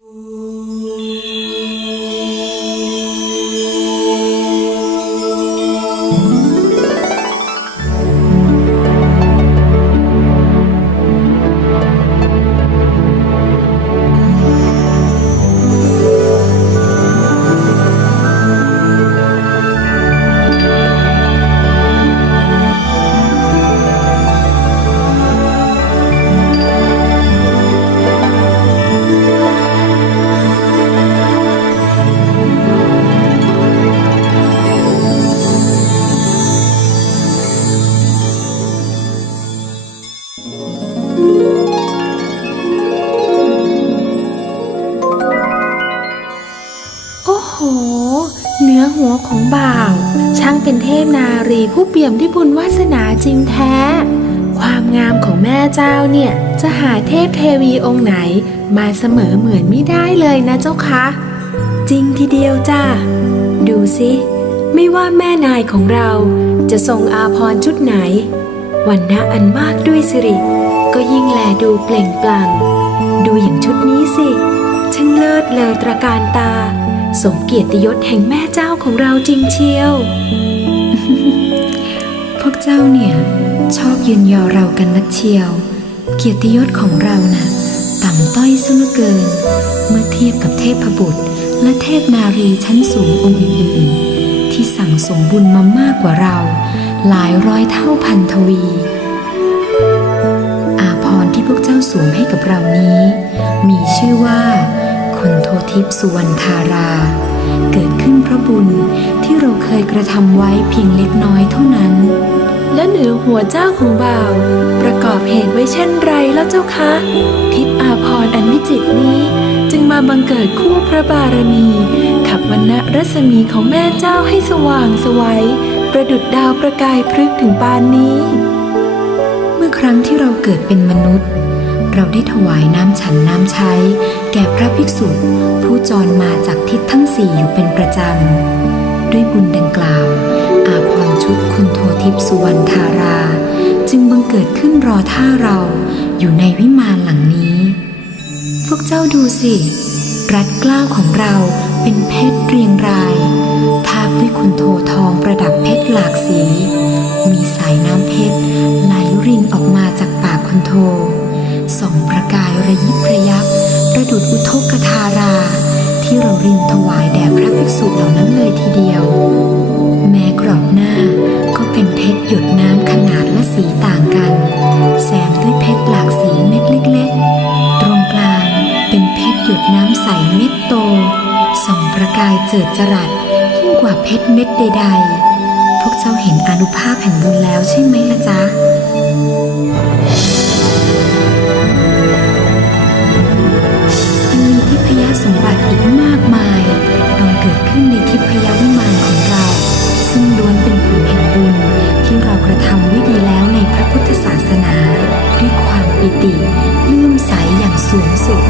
โอหัวของบ่าว ช่างเป็นเทพนารีผู้เปี่ยมด้วยบุญวาสนาจริงแท้ ความงามของแม่เจ้าเนี่ย จะหาเทพเทวีองค์ไหน มาเสมอเหมือนไม่ได้เลยนะเจ้าคะ จริงทีเดียวจ้าดูสิไม่ว่าแม่นายของเราจะทรงอาพรณ์ชุดไหน วันณะอันมากด้วยสิริ ก็ยิ่งแลดูเปล่งปลั่ง ดูอย่างชุดนี้สิช่างเลิศเลอตระการตา สมเกียรติยศแห่งแม่เจ้าของเราจริงเชียว พวกเจ้าเนี่ย ชอบยืนยอเรากันนักเชียว เกียรติยศของเรานะ่ะต่ำต้อยซะเหลือเกิน เมื่อเทียบกับเทพบุตร และเทพนารีชั้นสูงองค์อื่นๆที่สั่งสมบุญมามากกว่าเรา หลายร้อยเท่าพันทวี อาพรณ์ที่พวกเจ้าสวมให้กับเรานี้ มีชื่อว่า ททิพสุวรรณธารา เกิดขึ้นเพราะบุญที่เราเคยกระทำไว้เพียงเล็กน้อยเท่านั้น และเหนือหัวเจ้าของบ่าว ประกอบเหตุไว้เช่นไรแล้วเจ้าคะ ทิพอาพรอันวิจิตนี้ จึงมาบังเกิดคู่พระบารมี ขับวรรณรัศมีของแม่เจ้าให้สว่างสวัยประดุดดาวประกายพฤกถึงปานนี้ เมื่อครั้งที่เราเกิดเป็นมนุษย์ เราได้ถวายน้ำฉันน้ำใช้ แก่พระภิกษุ ผู้จรมาจากทิศทั้งสี่อยู่เป็นประจำ ด้วยบุญดังกล่าว อาพรชุดคุณโททิพสุวรรณธารา จึงบังเกิดขึ้นรอท่าเราอยู่ในวิมานหลังนี้ พวกเจ้าดูสิ รัดกล้าวของเราเป็นเพชรเรียงราย ทาบด้วยคุณโททองประดับเพชรหลากสี มีสายน้ำเพชรไหลรินออกมาจากปากคุณโท ส่องประกายระยิบระยับ ประดุดอุทกธารา ที่เรารินถวายแด่พระภิกษุเหล่านั้นเลยทีเดียว แม้กรอบหน้าก็เป็นเพชรหยดน้ำขนาดและสีต่างกันแซมด้วยเพชรหลากสีเม็ดเล็กๆ ตรงกลางเป็นเพชรหยดน้ำใสเม็ดโต ส่องประกายเจิดจรัสยิ่งกว่าเพชรเม็ดใด ๆ พวกเจ้าเห็นอนุภาพแห่งบุญแล้วใช่ไหมล่ะจ๊ะ ปิติเลื่อมใสอย่างสูงสุด